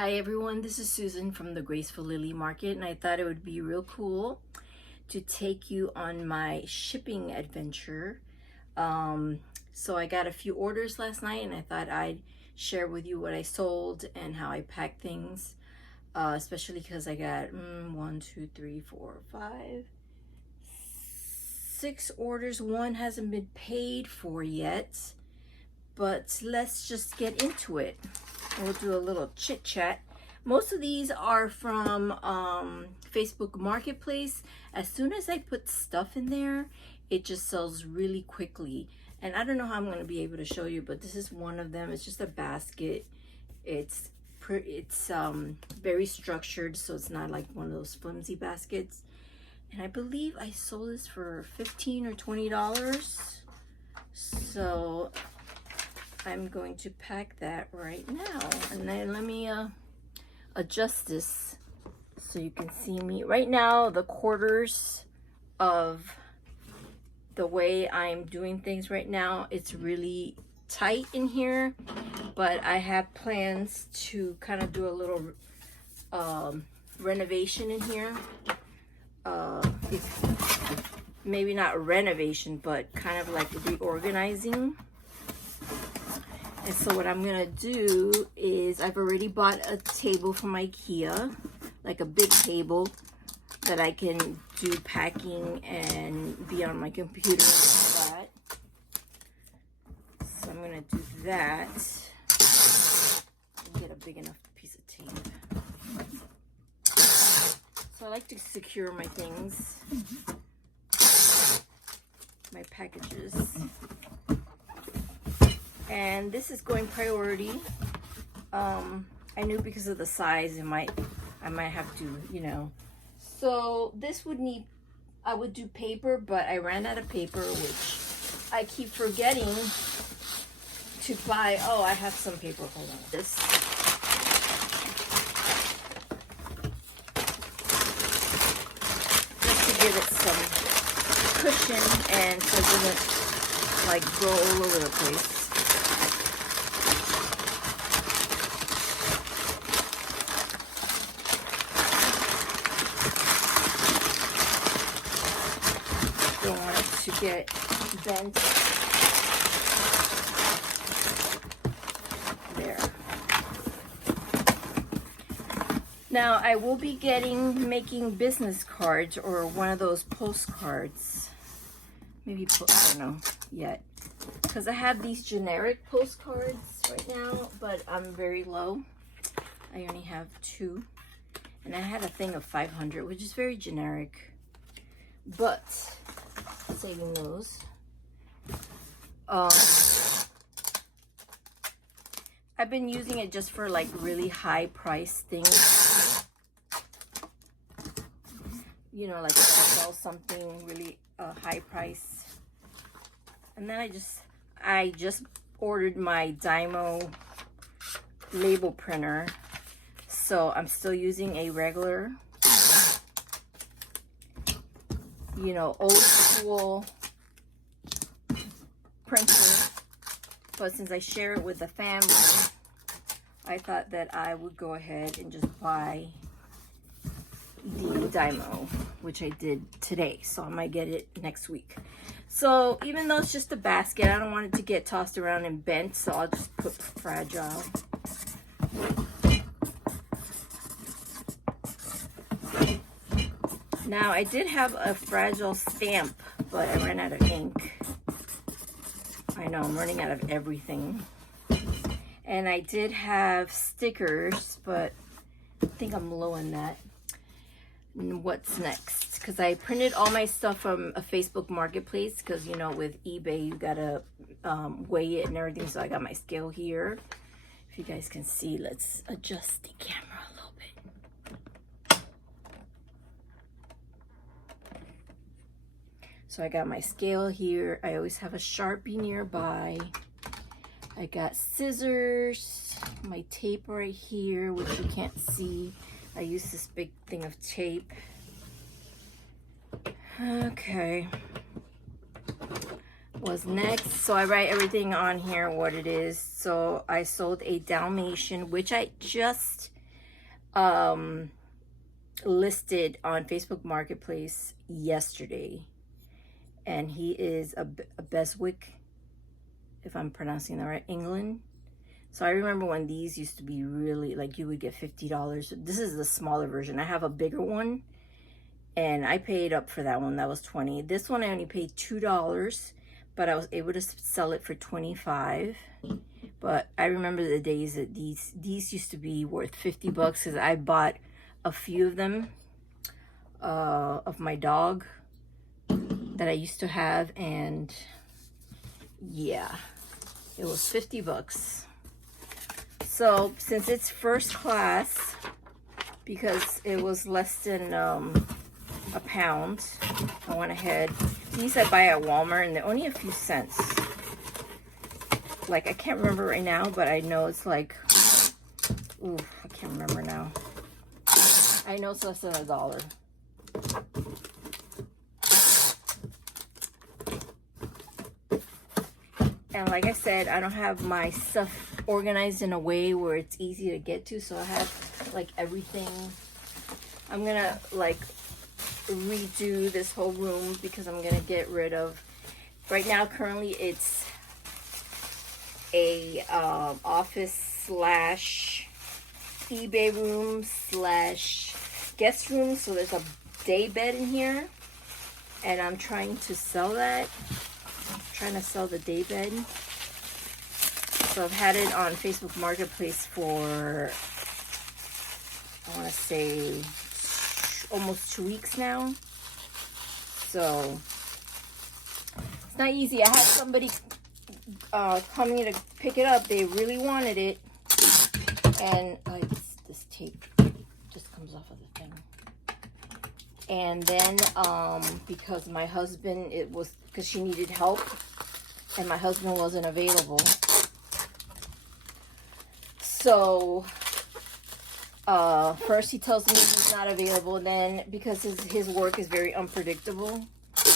Hi everyone, this is Susan from the Graceful Lily Market, and I thought it would be real cool to take you on my shipping adventure. So I got a few orders last night, and I thought I'd share with you what I sold and how I pack things, especially because I got 6 orders. One hasn't been paid for yet, but let's just get into it. We'll do a little chit chat. Most of these are from Facebook Marketplace. As soon as I put stuff in there, it just sells really quickly. And I don't know how I'm going to be able to show you, but this is one of them. It's just a basket. It's very structured, so it's not like one of those flimsy baskets. And I believe I sold this for $15 or $20. So I'm going to pack that right now, and then let me adjust this so you can see me. Right now, the quarters of the way I'm doing things right now, it's really tight in here, but I have plans to kind of do a little renovation in here. Maybe not renovation, but kind of like reorganizing. And so what I'm gonna do is I've already bought a table from IKEA, like a big table that I can do packing and be on my computer and all that. So I'm gonna do that. Get a big enough piece of tape. So I like to secure my things, my packages. And this is going priority. I knew because of the size I might have to, So this would need, I would do paper, but I ran out of paper, which I keep forgetting to buy. Oh, I have some paper. Hold on. This. Just to give it some cushion and so it doesn't like go all over the place. To get bent there. Now I will be making business cards or one of those postcards. Maybe I don't know yet, because I have these generic postcards right now, but I'm very low. I only have 2, and I had a thing of 500, which is very generic, but saving those. I've been using it just for like really high price things. Like if I sell something really high price. And then I just ordered my Dymo label printer. So I'm still using a regular old school printer, but since I share it with the family, I thought that I would go ahead and just buy the Dymo, which I did today, so I might get it next week. So even though it's just a basket, I don't want it to get tossed around and bent, so I'll just put fragile. Now, I did have a fragile stamp, but I ran out of ink. I know, I'm running out of everything. And I did have stickers, but I think I'm low on that. And what's next? Because I printed all my stuff from a Facebook Marketplace, because, with eBay, you gotta weigh it and everything. So I got my scale here. If you guys can see, let's adjust the camera a little bit. So I got my scale here. I always have a Sharpie nearby. I got scissors, my tape right here, which you can't see. I use this big thing of tape. Okay. What's next? So I write everything on here, what it is. So I sold a Dalmatian, which I just listed on Facebook Marketplace yesterday, and he is a Beswick, if I'm pronouncing that right, England. So I remember when these used to be really, like, you would get $50. This is the smaller version. I have a bigger one, and I paid up for that one. That was $20. This one I only paid $2, but I was able to sell it for $25. But I remember the days that these used to be worth $50 because I bought a few of them of my dog that I used to have, and yeah, it was $50. So since it's first class, because it was less than a pound, I went ahead. These I buy at Walmart, and they're only a few cents. Like, I can't remember right now, but I know it's like, ooh, I can't remember now. I know it's less than $1. And like I said, I don't have my stuff organized in a way where it's easy to get to, so I have like everything. I'm gonna like redo this whole room because I'm gonna get rid of, right now currently it's a office slash eBay room slash guest room. So there's a day bed in here, and I'm trying to sell that. Trying to sell the day bed. So I've had it on Facebook Marketplace for, I want to say, almost 2 weeks now. So it's not easy. I had somebody coming to pick it up. They really wanted it, and this tape just comes off of the thing. And then because my husband, it was because she needed help, and my husband wasn't available. So first he tells me he's not available, and then because his work is very unpredictable,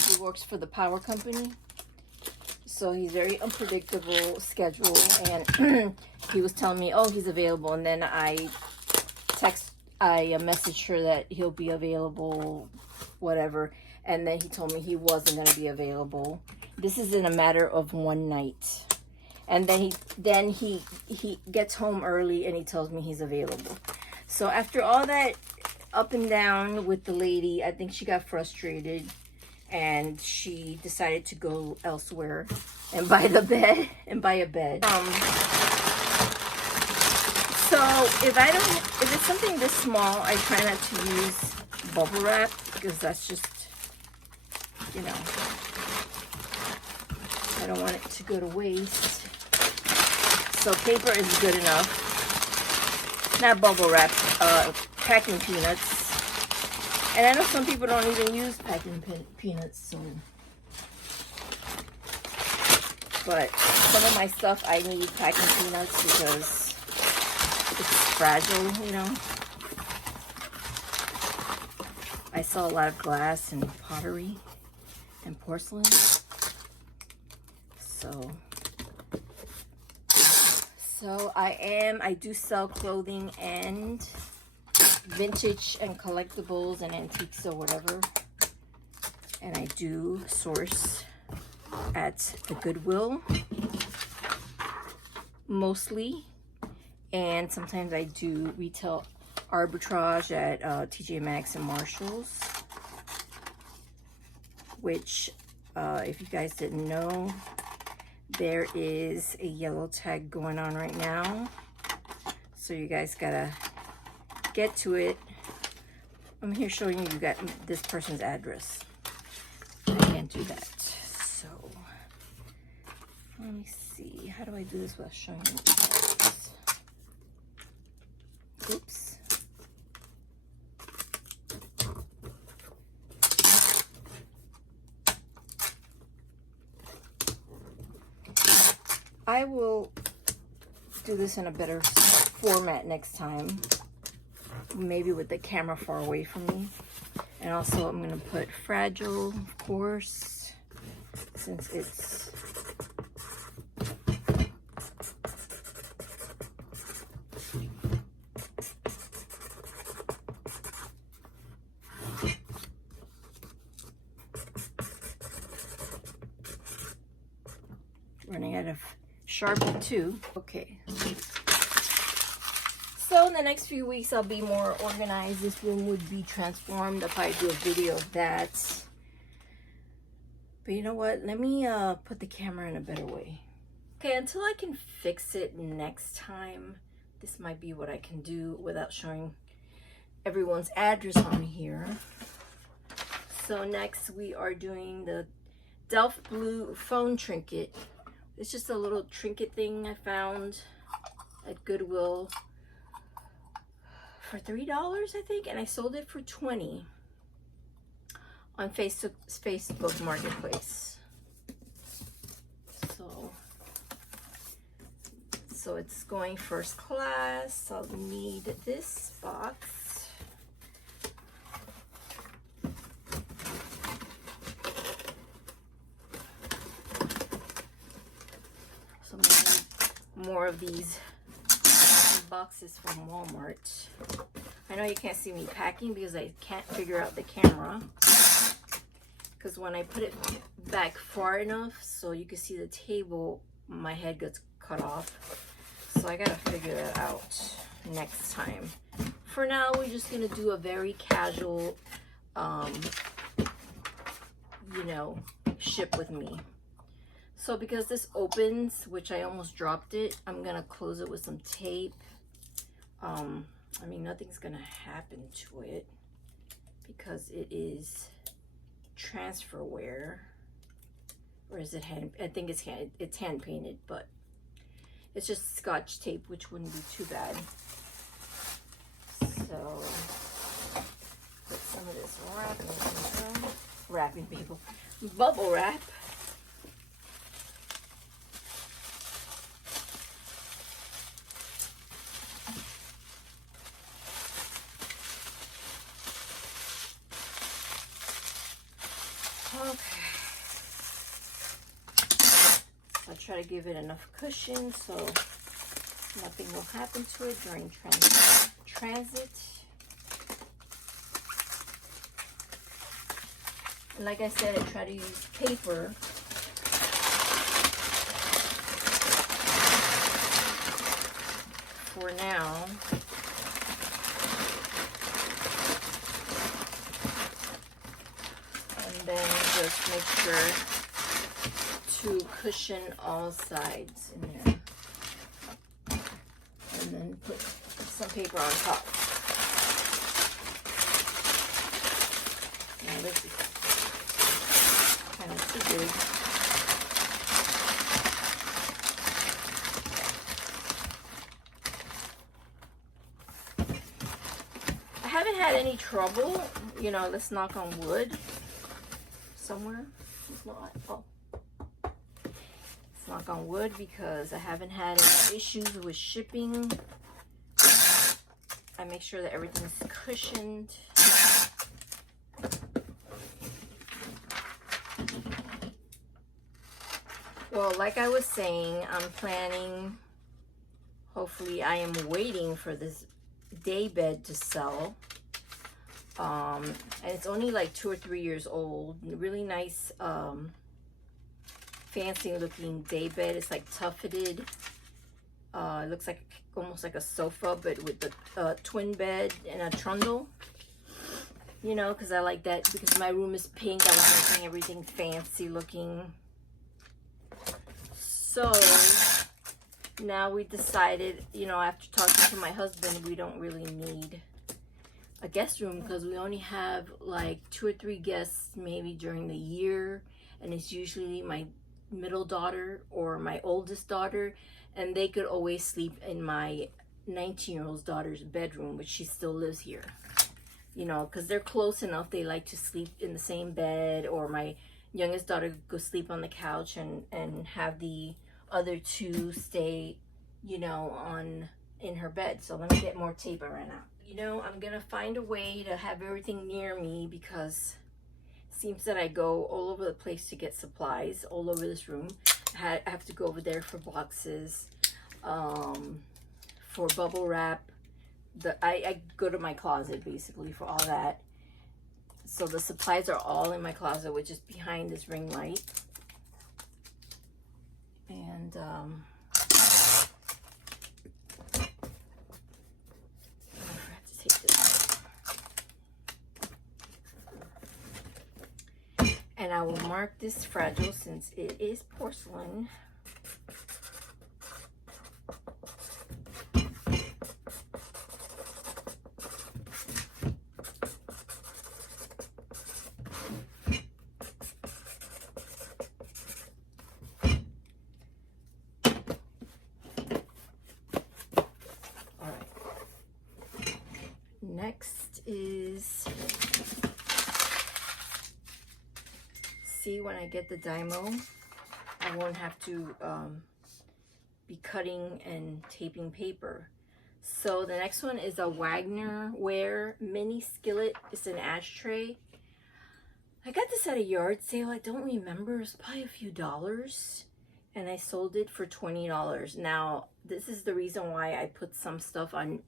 he works for the power company, so he's very unpredictable schedule, and he was telling me, oh, he's available, and then I messaged her that he'll be available, whatever, and then he told me he wasn't going to be available. This is in a matter of one night. And then he gets home early and he tells me he's available. So after all that up and down with the lady, I think she got frustrated and she decided to go elsewhere and buy a bed. So if it's something this small, I try not to use bubble wrap because that's just, you know, I don't want it to go to waste. So paper is good enough. Not bubble wrap, packing peanuts. And I know some people don't even use packing peanuts, so. But some of my stuff I need packing peanuts because it's fragile, you know. I sell a lot of glass and pottery and porcelain. So I do sell clothing and vintage and collectibles and antiques or whatever. And I do source at the Goodwill mostly. And sometimes I do retail arbitrage at TJ Maxx and Marshalls. Which, if you guys didn't know, there is a yellow tag going on right now. So you guys gotta get to it. I'm here showing you got this person's address. I can't do that. So let me see. How do I do this without showing you the address? Oops. I will do this in a better format next time. Maybe with the camera far away from me. And also I'm going to put fragile, of course, since it's running out of Sharpie too. Okay. So in the next few weeks, I'll be more organized. This room would be transformed if I do a video of that. But you know what? Let me put the camera in a better way. Okay, until I can fix it next time, this might be what I can do without showing everyone's address on here. So next we are doing the Delft Blue phone trinket. It's just a little trinket thing I found at Goodwill for $3, I think, and I sold it for $20 on Facebook Marketplace. So it's going first class. I'll need this box. So I'm gonna need more of these boxes from Walmart. I know you can't see me packing because I can't figure out the camera. Because when I put it back far enough so you can see the table, my head gets cut off. So I gotta figure that out next time. For now, we're just gonna do a very casual, you know, ship with me. So because this opens, which I almost dropped it, I'm gonna close it with some tape. I mean, nothing's gonna happen to it because it is transferware. Or is it hand? I think it's hand painted, but it's just Scotch tape, which wouldn't be too bad. So put some of this wrapping paper, bubble wrap. Okay. I'll try to give it enough cushion so nothing will happen to it during transit. And like I said, I try to use paper for now. And then just make sure to cushion all sides in there. And then put some paper on top. Now this is kind of too big. I haven't had any trouble, you know, let's knock on wood somewhere. It's not, oh. Knock on wood, because I haven't had any issues with shipping. I make sure that everything's cushioned. Well, like I was saying, I'm planning, hopefully I am waiting for this day bed to sell. And it's only like 2 or 3 years old. Really nice, fancy looking day bed. It's like tufted. It looks like almost like a sofa, but with the twin bed and a trundle. You know, because I like that, because my room is pink. I was making everything fancy looking. So now we decided, you know, after talking to my husband, we don't really need a guest room because we only have like 2 or 3 guests maybe during the year, and it's usually my middle daughter or my oldest daughter, and they could always sleep in my 19-year-old daughter's bedroom, which she still lives here, you know, because they're close enough. They like to sleep in the same bed, or my youngest daughter could go sleep on the couch and have the other 2 stay, you know, in her bed. So let me get more tape. I ran out. You know, I'm gonna find a way to have everything near me, because it seems that I go all over the place to get supplies all over this room. I have to go over there for boxes, for bubble wrap. I go to my closet basically for all that. So the supplies are all in my closet, which is behind this ring light. And I forgot to take this out. And I will mark this fragile since it is porcelain. Next is, see, when I get the Dymo, I won't have to be cutting and taping paper. So the next one is a Wagnerware mini skillet. It's an ashtray. I got this at a yard sale. I don't remember. It's probably a few dollars. And I sold it for $20. Now, this is the reason why I put some stuff on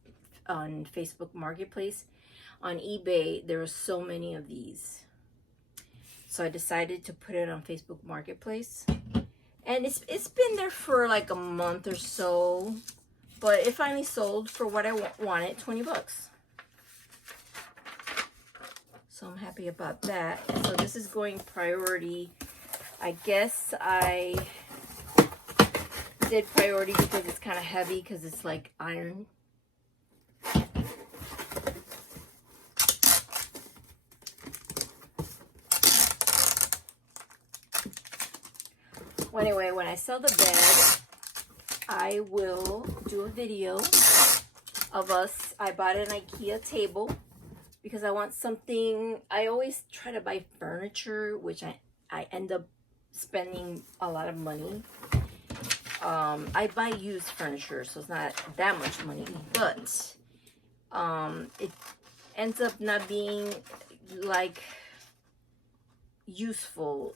Facebook Marketplace. On eBay, there are so many of these. So I decided to put it on Facebook Marketplace. And it's been there for like a month or so. But it finally sold for what I wanted, 20 bucks. So I'm happy about that. So this is going priority. I guess I did priority because it's kind of heavy because it's like iron. Well, anyway, when I sell the bed, I will do a video of us. I bought an IKEA table because I want something. I always try to buy furniture, which I end up spending a lot of money. I buy used furniture, so it's not that much money, but it ends up not being like useful,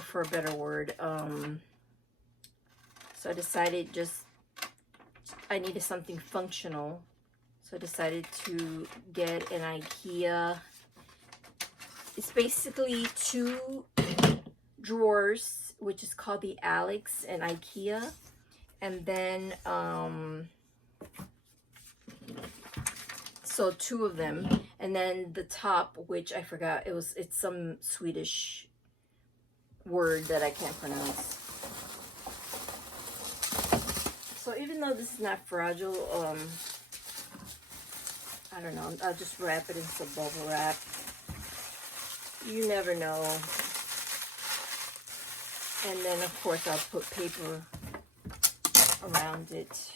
for a better word. So I decided I needed something functional. So I decided to get an IKEA. It's basically 2 drawers, which is called the Alex and IKEA. And then, so 2 of them. And then the top, which I forgot, it's some Swedish word that I can't pronounce. So even though this is not fragile, I don't know, I'll just wrap it in some bubble wrap. You never know. And then of course I'll put paper around it.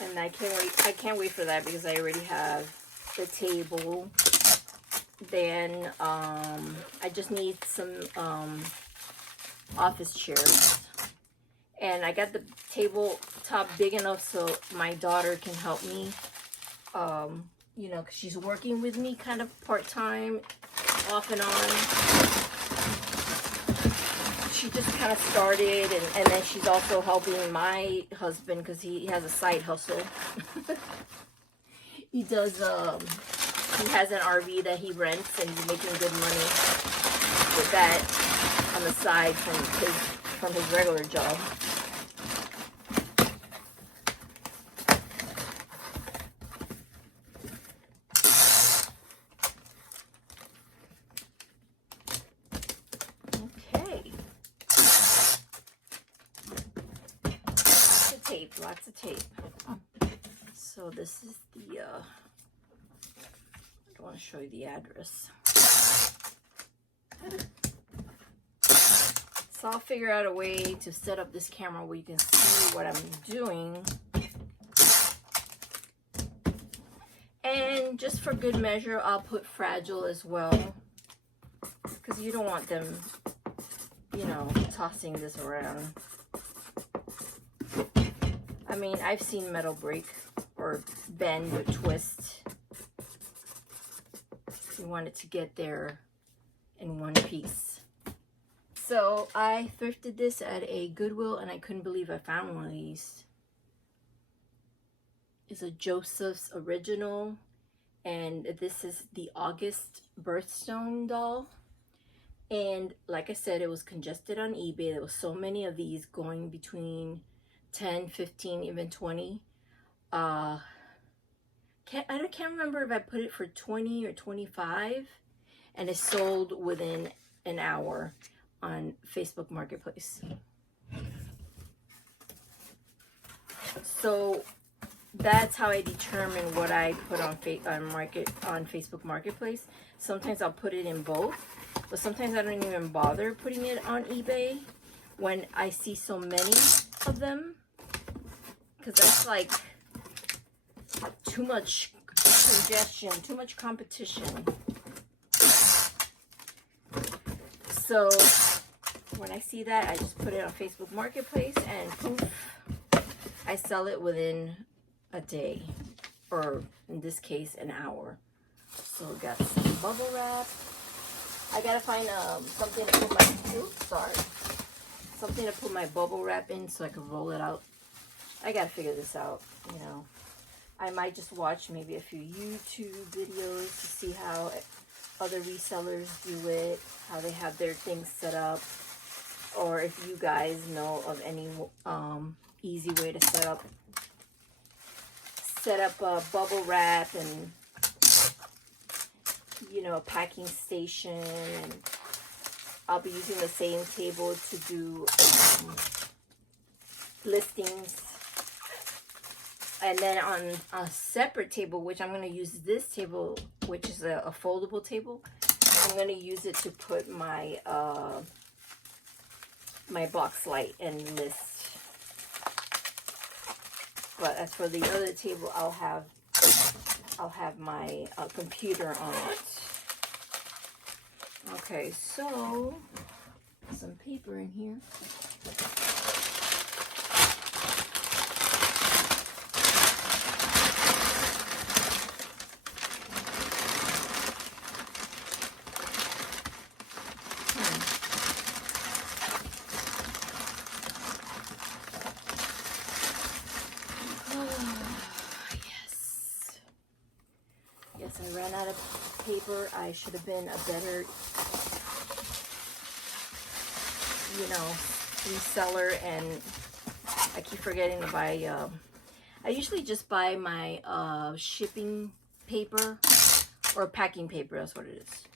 And I can't wait for that because I already have the table. Then I just need some office chairs. And I got the tabletop big enough so my daughter can help me. You know, because she's working with me kind of part-time, off and on. She just kind of started, and then she's also helping my husband because he has a side hustle. He does, he has an RV that he rents, and he's making good money with that on the side from his regular job. Lots of tape. So this is the, I don't want to show you the address. So I'll figure out a way to set up this camera where you can see what I'm doing. And just for good measure, I'll put fragile as well. Because you don't want them, you know, tossing this around. I mean, I've seen metal break or bend or twist. You want it to get there in one piece. So I thrifted this at a Goodwill and I couldn't believe I found one of these. is a Joseph's original, and this is the August birthstone doll. And like I said, it was congested on eBay. There was so many of these, going between 10, 15, even 20. I can't remember if I put it for 20 or 25, and it sold within an hour on Facebook Marketplace. So that's how I determine what I put on Facebook Marketplace. Sometimes I'll put it in both, but sometimes I don't even bother putting it on eBay when I see so many of them, because that's like too much congestion, too much competition. So when I see that, I just put it on Facebook Marketplace, and poof, I sell it within a day, or in this case, an hour. So we got some bubble wrap. I gotta find something to put something to put my bubble wrap in so I can roll it out. I gotta figure this out, you know. I might just watch maybe a few YouTube videos to see how other resellers do it, how they have their things set up, or if you guys know of any easy way to set up bubble wrap and, you know, a packing station. And I'll be using the same table to do listings. And then on a separate table, which I'm going to use this table, which is a foldable table, I'm going to use it to put my my box light and list. But as for the other table, I'll have my computer on it. Okay, so some paper in here. Yes, I ran out of paper. I should have been a better, you know, reseller, and I keep forgetting to buy, I usually just buy my shipping paper or packing paper, that's what it is,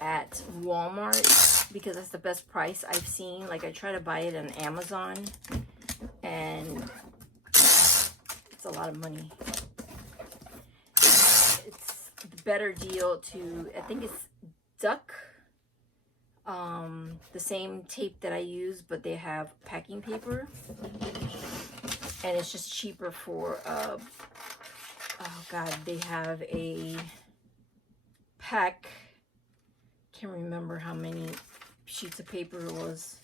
at Walmart, because that's the best price I've seen. Like, I try to buy it on Amazon, and it's a lot of money. It's the better deal to, I think it's Duck, the same tape that I use, but they have packing paper, and it's just cheaper for, oh god, they have a pack, can't remember how many sheets of paper it was,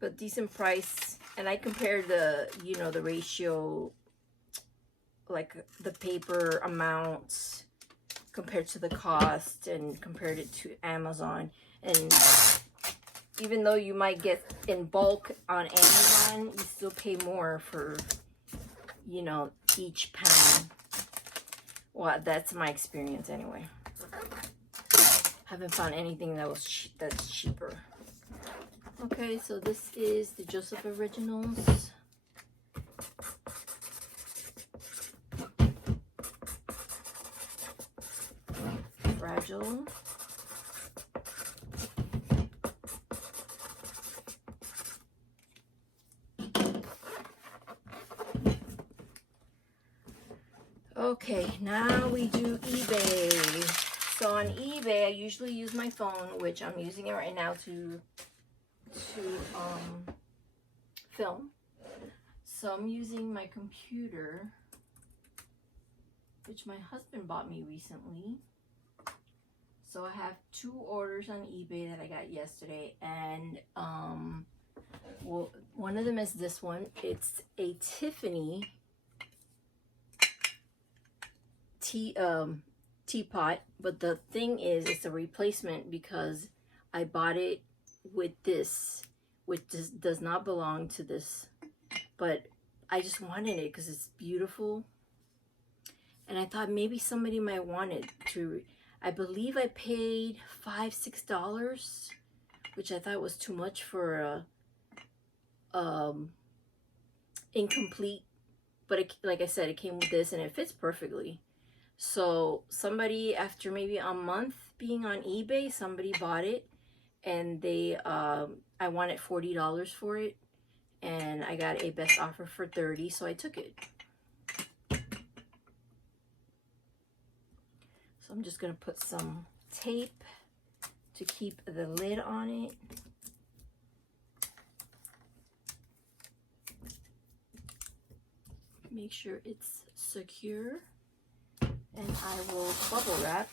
but decent price. And I compared the, you know, the ratio, like the paper amounts compared to the cost, and compared it to Amazon. And even though you might get in bulk on Amazon, you still pay more for, you know, each pound. Well, that's my experience anyway. Haven't found anything that was that's cheaper. Okay, so this is the Joseph Originals. Fragile. Okay, now we do eBay. So on eBay, I usually use my phone, which I'm using it right now to film. So I'm using my computer, which my husband bought me recently. So I have 2 orders on eBay that I got yesterday, and well, one of them is this one. It's a Tiffany teapot, but the thing is, it's a replacement because I bought it with this, which does not belong to this, but I just wanted it because it's beautiful. And I thought maybe somebody might want it to. I believe I paid $5-6, which I thought was too much for a incomplete. But it, like I said, it came with this and it fits perfectly. So somebody, after maybe a month being on eBay, somebody bought it, and they I wanted $40 for it, and I got a best offer for $30, so I took it. So I'm just gonna put some tape to keep the lid on it. Make sure it's secure, and I will bubble wrap.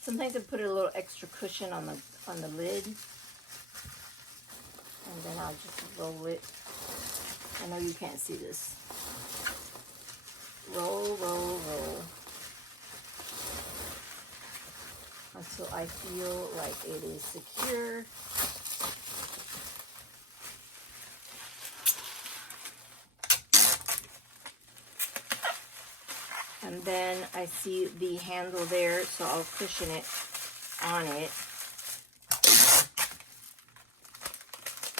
Sometimes I put a little extra cushion on the lid, and then I'll just roll it. I know you can't see this. Roll, roll, roll, until I feel like it is secure. And then I see the handle there, so I'll cushion it on it.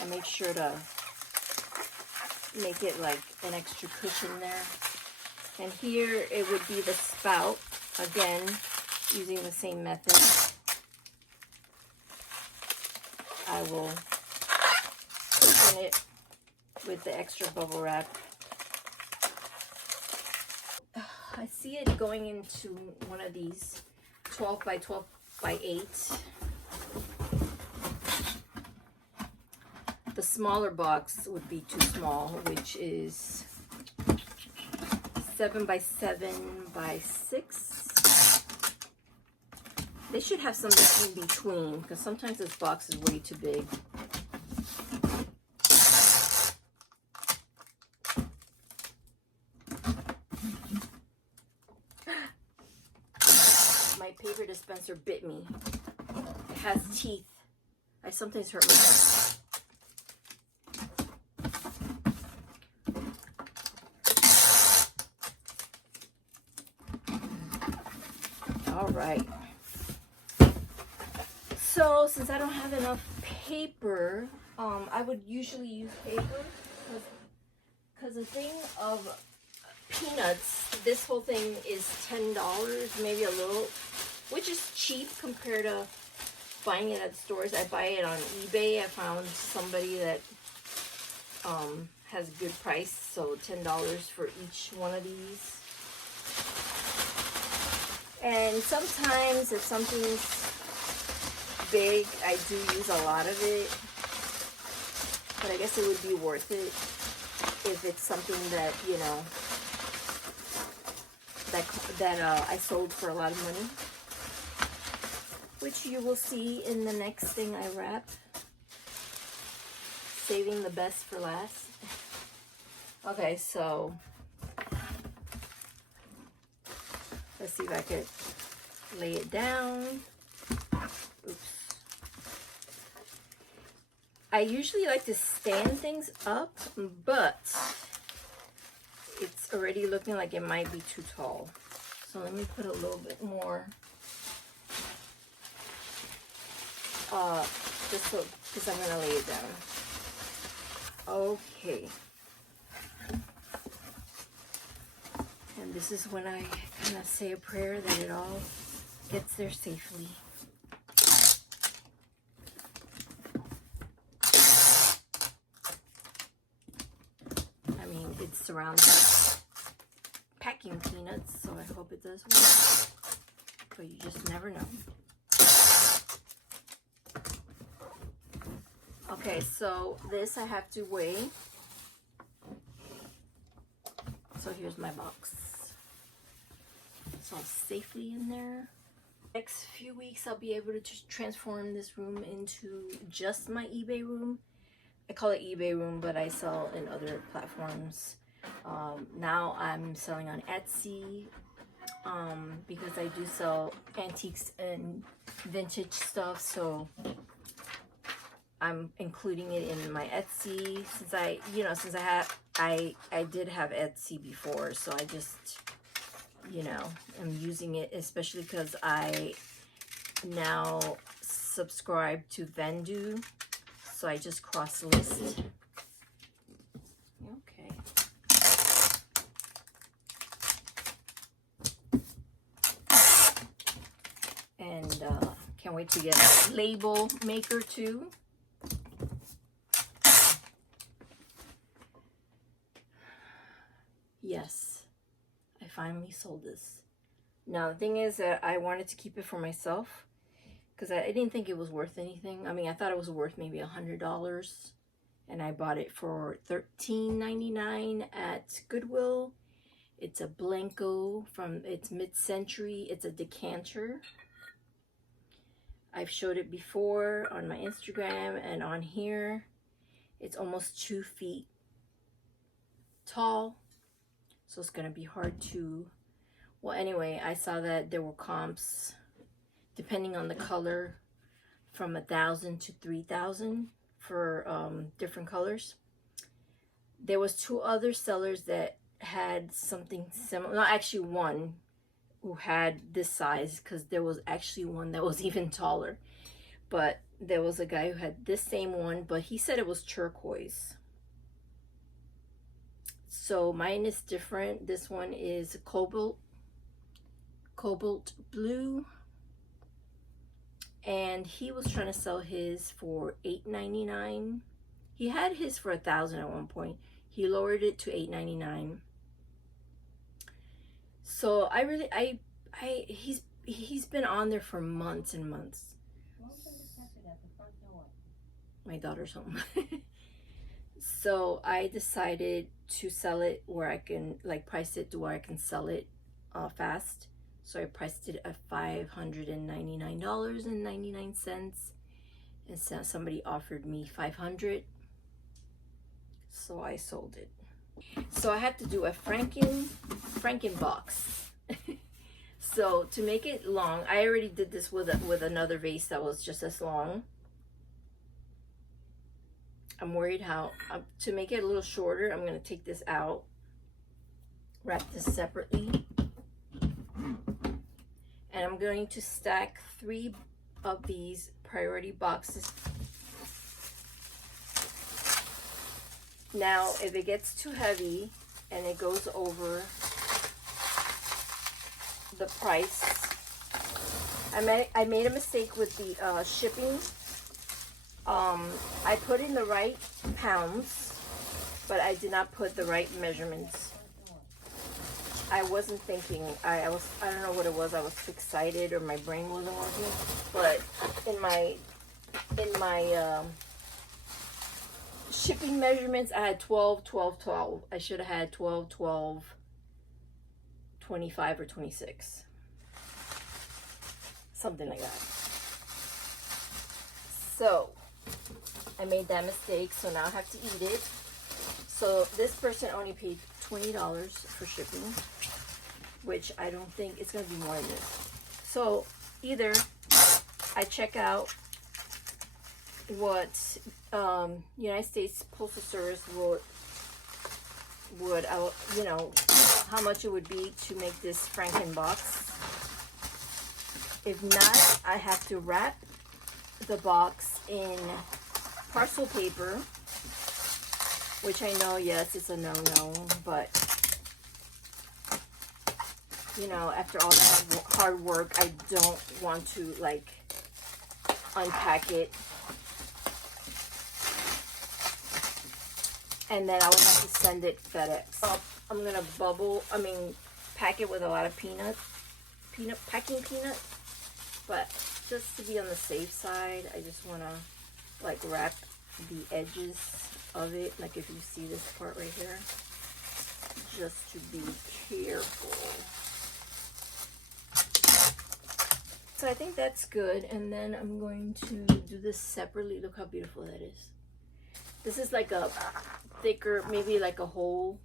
I make sure to make it like an extra cushion there. And here it would be the spout, again, using the same method. I will cushion it with the extra bubble wrap. I see it going into one of these 12 by 12 by 8. The smaller box would be too small, which is 7 by 7 by 6. They should have something in between, because sometimes this box is way too big. My paper dispenser bit me. It has teeth. I sometimes hurt myself. All right. So since I don't have enough paper, I would usually use paper because the thing of peanuts, this whole thing is $10, maybe a little, which is cheap compared to buying it at stores. I buy it on eBay. I found somebody that has a good price, so $10 for each one of these. And sometimes if something's big, I do use a lot of it, but I guess it would be worth it if it's something that, you know, that I sold for a lot of money, which you will see in the next thing I wrap. Saving the best for last. Okay, so let's see if I could lay it down. Oops. I usually like to stand things up, but it's already looking like it might be too tall. So let me put a little bit more, just so, because I'm gonna lay it down. Okay. And this is when I kind of say a prayer that it all gets there safely. I mean, it's surrounded by packing peanuts, so I hope it does work. But you just never know. Okay, so this I have to weigh. So here's my box. It's all safely in there. Next few weeks I'll be able to transform this room into just my eBay room. I call it eBay room, but I sell in other platforms. Now I'm selling on Etsy because I do sell antiques and vintage stuff. So I'm including it in my Etsy, since I did have Etsy before, so I just, am using it, especially because I now subscribe to Vendu, so I just cross list. Okay. And can't wait to get a label maker too. Yes, I finally sold this. Now the thing is that I wanted to keep it for myself because I didn't think it was worth anything. I mean, I thought it was worth maybe $100, and I bought it for $13.99 at Goodwill. It's a Blanco it's mid-century. It's a decanter. I've showed it before on my Instagram and on here. It's almost 2 feet tall, so it's gonna be hard to, well, anyway, I saw that there were comps depending on the color from 1,000 to 3,000 for different colors. There was 2 other sellers that had something similar, not actually one who had this size, because there was actually one that was even taller, but there was a guy who had this same one, but he said it was turquoise. So mine is different. This one is cobalt blue, and he was trying to sell his for $8.99. He had his for $1,000 at one point. He lowered it to $8.99. So he's been on there for months and months. My daughter's home. So I decided to sell it where I can, like, price it to where I can sell it fast. So I priced it at $599.99, and so somebody offered me $500, so I sold it. So I had to do a Frankenbox. So to make it long, I already did this with another vase that was just as long. I'm worried how, to make it a little shorter, I'm going to take this out, wrap this separately, and I'm going to stack 3 of these priority boxes. Now, if it gets too heavy and it goes over the price, I made a mistake with the shipping. I put in the right pounds, but I did not put the right measurements. I wasn't thinking. I don't know what it was. I was too excited, or my brain wasn't working. But in my shipping measurements, I had 12, 12, 12. I should have had 12, 12, 25, or 26. Something like that. So I made that mistake, so now I have to eat it. So this person only paid $20 for shipping, which I don't think it's going to be more than this. So either I check out what United States Postal Service would how much it would be to make this Frankenbox. If not, I have to wrap the box in parcel paper, which I know, yes, it's a no-no, but after all that hard work, I don't want to, like, unpack it, and then I would have to send it FedEx. I'm gonna pack it with a lot of packing peanuts, but just to be on the safe side, I just want to, like, wrap the edges of it, like if you see this part right here, just to be careful. So I think that's good, and then I'm going to do this separately. Look how beautiful that is. This is like a thicker, maybe like a whole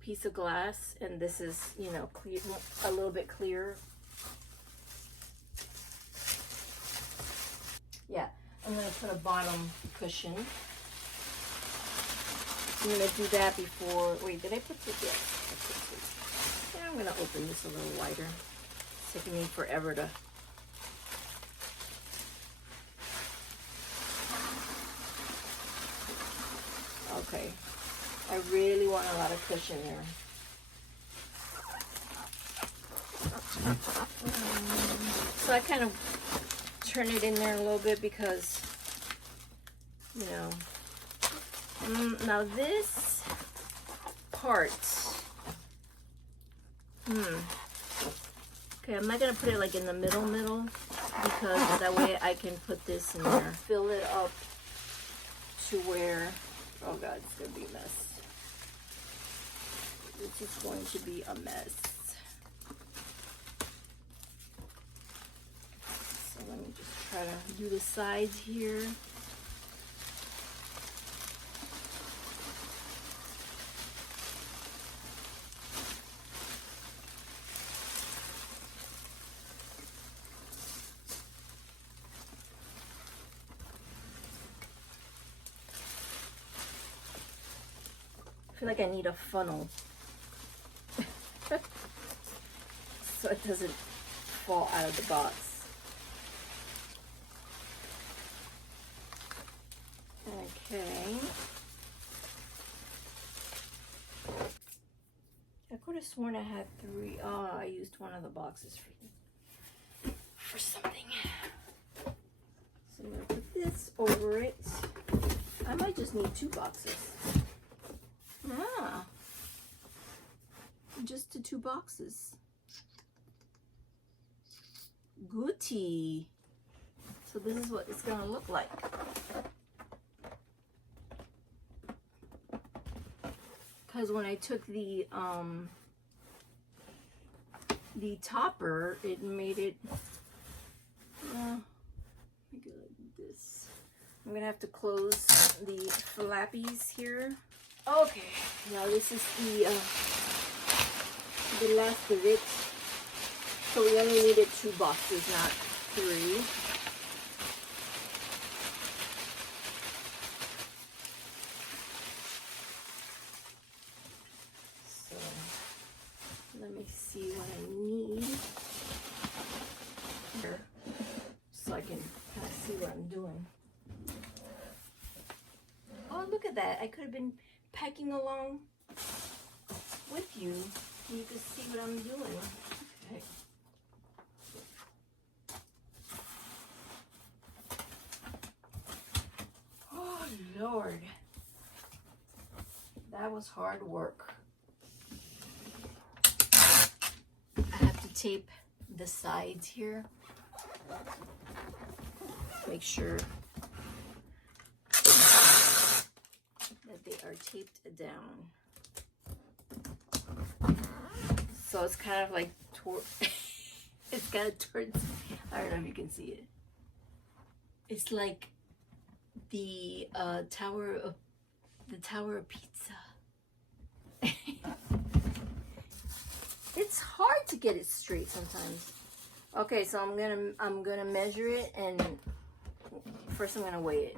piece of glass, and this is, clear, a little bit clearer. Yeah, I'm going to put a bottom cushion. I'm gonna do that before. Wait, did I put this? Yes, I put this. Yeah, I'm gonna open this a little wider. It's taking me forever to. Okay, I really want a lot of cushion there. So I kind of turn it in there a little bit because, you know. Now this part, okay, I'm not gonna put it like in the middle because that way I can put this in there, fill it up to where, oh God, it's gonna be a mess. This is going to be a mess. So let me just try to do the sides here. I feel like I need a funnel so it doesn't fall out of the box. Okay. I could have sworn I had 3. Oh, I used one of the boxes for something. So I'm gonna put this over it. I might just need 2 boxes. Ah, just the 2 boxes. Goody. So this is what it's gonna look like. Because when I took the topper, it made it. Make it like this. I'm gonna have to close the flappies here. Okay, now this is the last of it. So we only needed 2 boxes, not 3. So let me see what I need here, so I can kind of see what I'm doing. Oh, look at that! I could have been packing along with you. You could see what I'm doing. Okay. Oh, Lord. That was hard work. I have to tape the sides here. Make sure that they are taped down. So it's kind of like it's kind of towards, I don't know if you can see it. It's like the Tower of Pizza. It's hard to get it straight sometimes. Okay, so I'm gonna measure it, and first I'm gonna weigh it.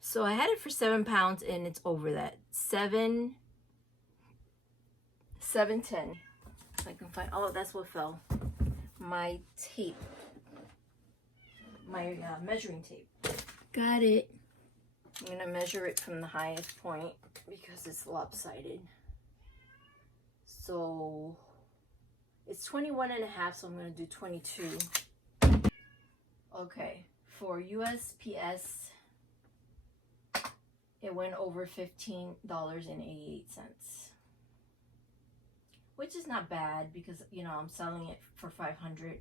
So I had it for 7 pounds, and it's over that. 710. If I can find. Oh, that's what fell. My tape. My measuring tape. Got it. I'm gonna measure it from the highest point because it's lopsided. So it's 21.5, so I'm gonna do 22. Okay, for USPS, it went over $15.88, which is not bad because, you know, I'm selling it for $500.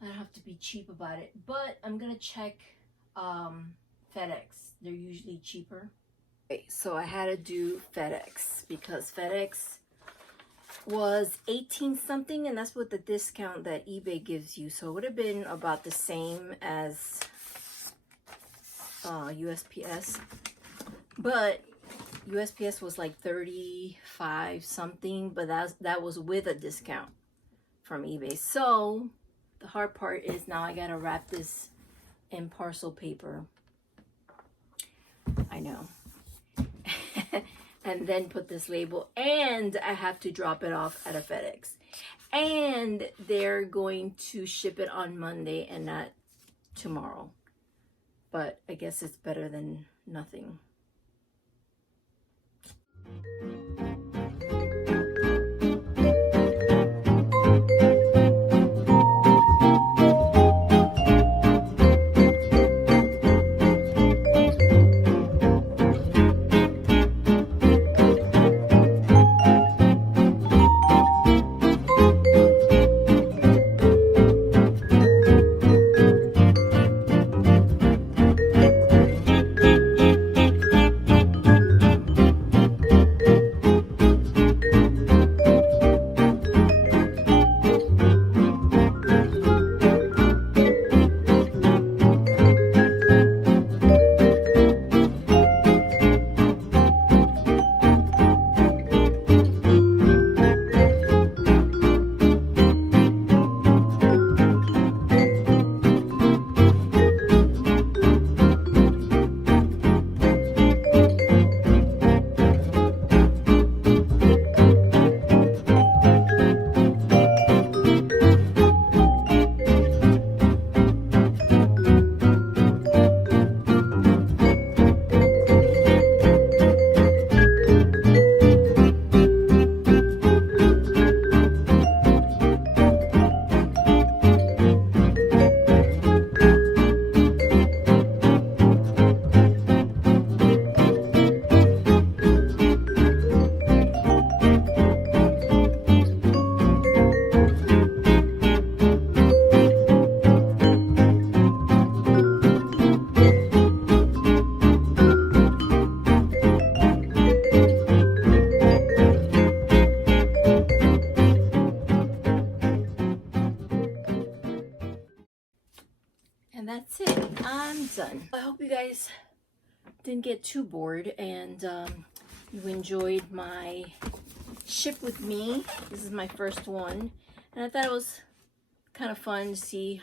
I don't have to be cheap about it, but I'm gonna check FedEx. They're usually cheaper. Okay, so I had to do FedEx because FedEx was 18 something, and that's what the discount that eBay gives you. So it would have been about the same as USPS, but USPS was like 35 something, but that was with a discount from eBay. So The hard part is now I gotta wrap this in parcel paper. I know. And then put this label, and I have to drop it off at a FedEx. And they're going to ship it on Monday and not tomorrow. But I guess it's better than nothing. And that's it. I'm done. I hope you guys didn't get too bored and you enjoyed my ship with me. This is my first one. And I thought it was kind of fun to see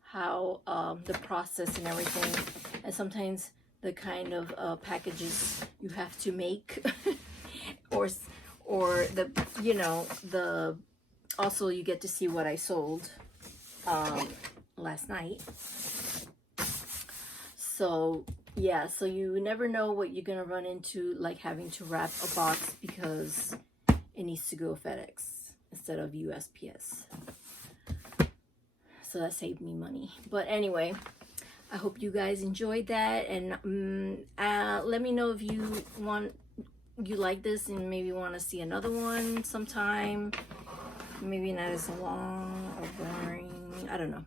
how the process and everything. And sometimes the kind of packages you have to make. or the, you know, the, also you get to see what I sold last night. So yeah, so you never know what you're gonna run into, like having to wrap a box because it needs to go FedEx instead of USPS. So that saved me money. But anyway, I hope you guys enjoyed that, and let me know if you like this and maybe want to see another one sometime. Maybe not as long or boring, I don't know.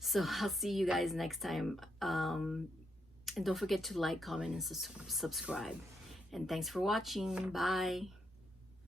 So I'll see you guys next time. And don't forget to like, comment, and subscribe. And thanks for watching. Bye.